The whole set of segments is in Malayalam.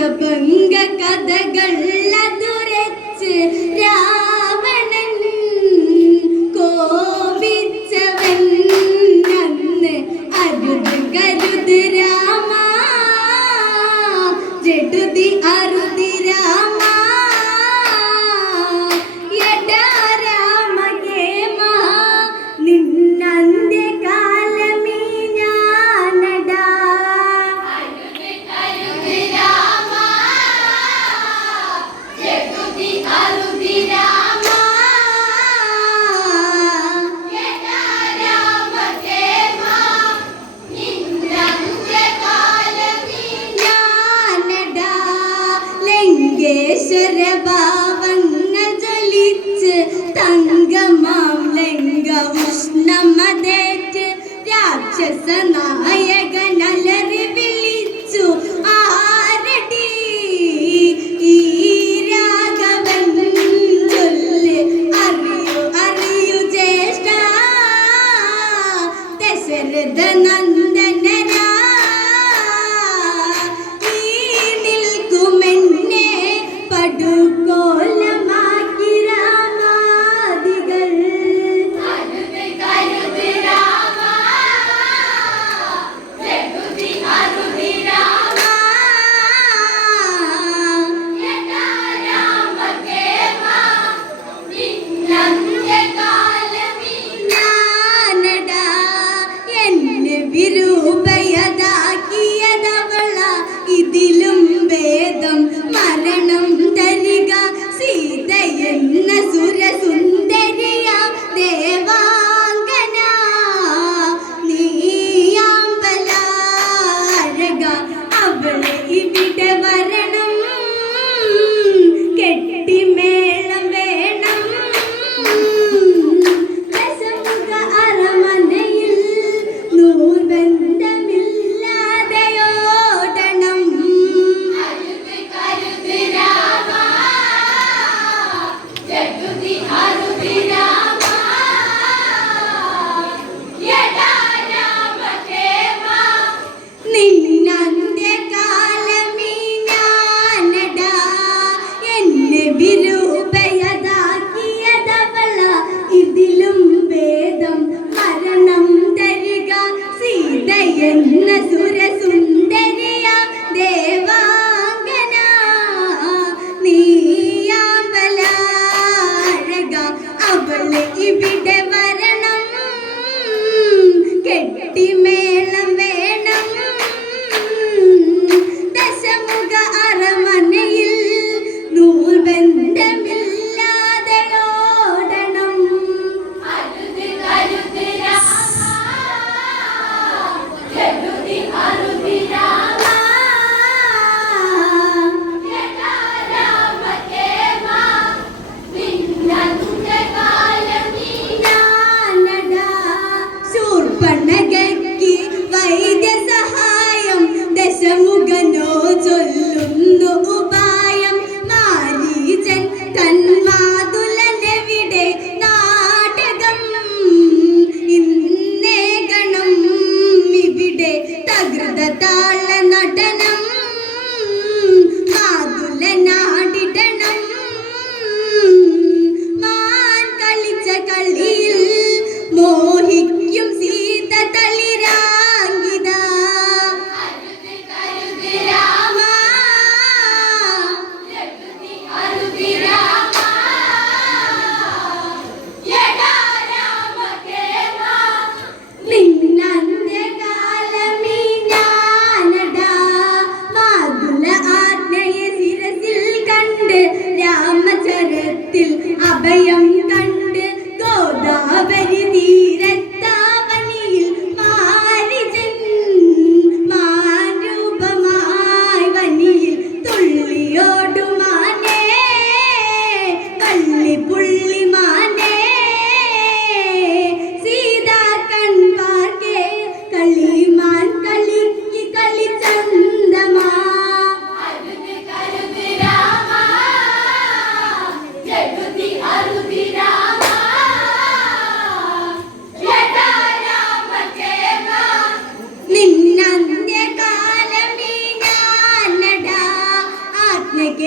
സർഗഭംഗ കഥകൾ അതുരച്ച് രാവണൻ കോപിച്ചവൻ അന്ന് അരുത് കരുത് രാമ ജടുതി അരുതി രാമ യടാ രാമ കേമ നിന്നന്ത്യ കാലമേ ഞാനടാ ഭാവങ്ങൾ ജ്വലിച്ച് തങ്കമാം ലങ്ക ഉഷ്ണമതേറ്റ് രാക്ഷസ നായകൻ അലറി വിളിച്ചു ആരടി ഈ രാഘവൻ ചൊല്ല് അറിയൂ അറിയൂ ജ്യേഷ്ഠ ദശരഥ നന്ദനരാ പടുകോലമാക്കി രാമാദികൾ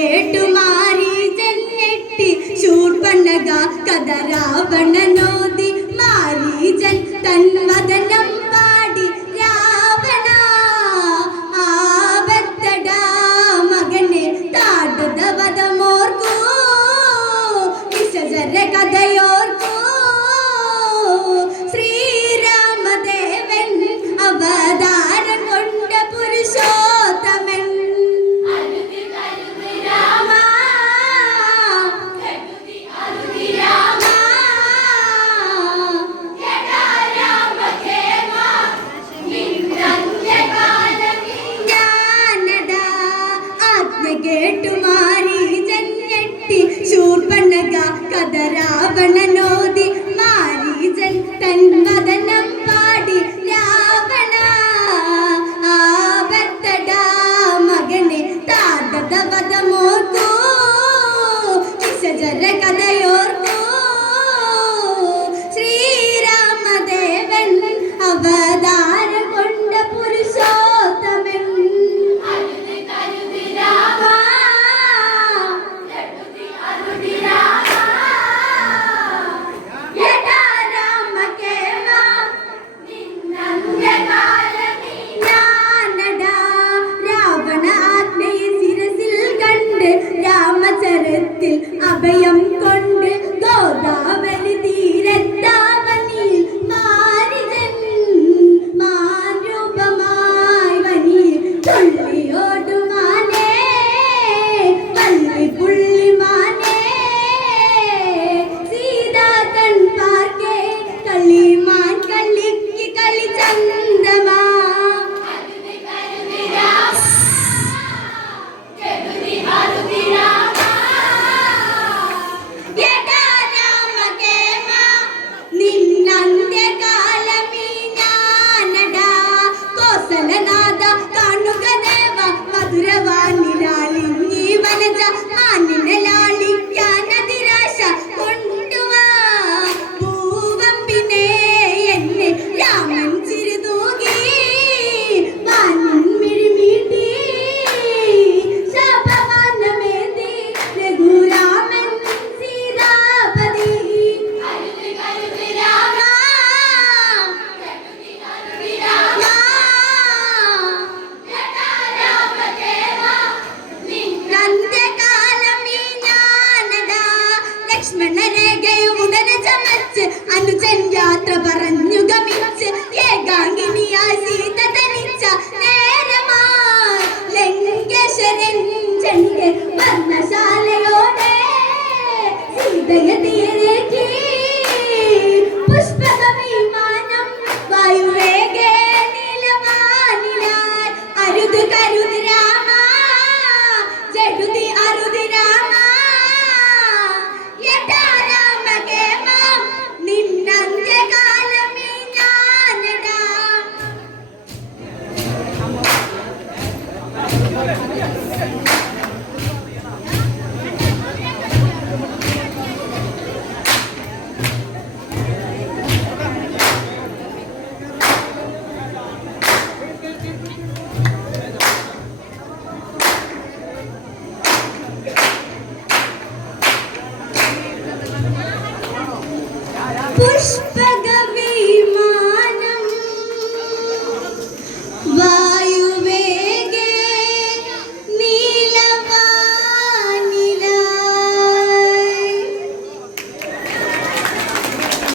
കേട്ടു മാരീചൻ ഞെട്ടി ശൂർപ്പണഖ കഥ രാവണനോദി മാരീചൻ തൻ വദനം പാടി രാവണ ആപത്തടാ മകനെ താടത വദമോർക്കൂ വിശജര കഥയോർക്കൂ ശ്രീരാമദേവൻ അവതാരം കൊണ്ട പുരുഷോത്തമൻ കേട്ടു മാരീചൻ ഞെട്ടി ശൂർപ്പണഖ കഥ രാവണനോദി മാരീചൻ തൻ വദനം പാടി രാവണ ആപത്തടാ മകനെ താടത വദമോർക്കൂ വിശജര കഥയോർക്കൂ ശ്രീരാമദേവൻ അവതാരം കൊണ്ട പുരുഷോത്തമൻ രാമചരത്തിൽ അഭയം കൊണ്ട് ഗോദാവരി തീരത്താവനിൽ മാരിജൻ മാരൂപമായി വനിൽ തുള്ളിയോടുമാനേ പള്ളിപ്പുള്ളിമാനേ സീതാ കൺ പാർക്കേ കളിമാൻ കളിക്ക് കളി ചന്ദമാ നാഥ കാണുക ദേവ മധുരവാനിലാലിഞ്ഞി വനജ മാനിനെ ലാളിക്കാൻ അതിരാശ കൊണ്ടുവാ പൂവമ്പിനെ എന്നെ രാമൻ ചിരിതൂകി വാനിൻ മിഴിമീട്ടി ശാപവാനമേന്തി രഘുരാമൻ സീതാപതി ഉടനെ ചമച്ച് അനുജൻ യാത്ര പറഞ്ഞു ഗമിച്ച് ഏകാംഗിനിയായി സീത തനിച്ച നേരമായി ലങ്കേശ്വരൻ ചെന്റെ വർണ്ണശാലയോടെ സീതയെ തീരേക്ക് പുഷ്പക വിമാനം വായുവേഗേ നീലവാനിലായി അരുത് കരുത് രാമ ജടുതി അരുത് രാമ Yeah.